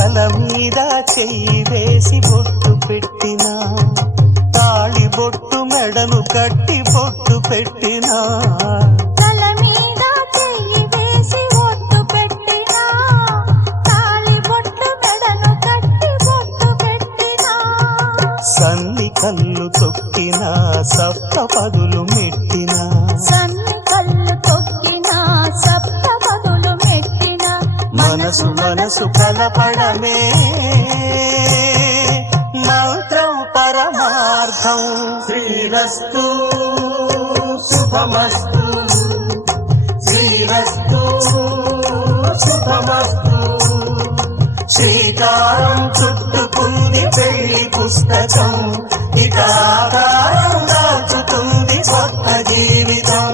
తల మీద చెయ్యి వేసి బొట్టు పెట్టినా, తాళి బొట్టు మెడను కట్టి బొట్టు పెట్టినా, తల మీద చెయ్యి వేసి బొట్టు పెట్టినా, తాళి బొట్టు మెడను కట్టి బొట్టు పెట్టినా, సన్ని కళ్ళు తొక్కినా సప్త పదులు మెట్టినా, సన్ని కళ్ళు తొక్కినా సప్త పదులు మెట్టినా, మనసు మనసు కలపడమే మంత్రం పరమార్థం. శ్రీరస్తు శుభమస్తు, శ్రీరస్తు శుభమస్తు. శ్రీకారం చుట్టుకుంది పెళ్లి పుస్తకం, ఇక ఆకారం దాచుతుంది కొత్త జీవితం.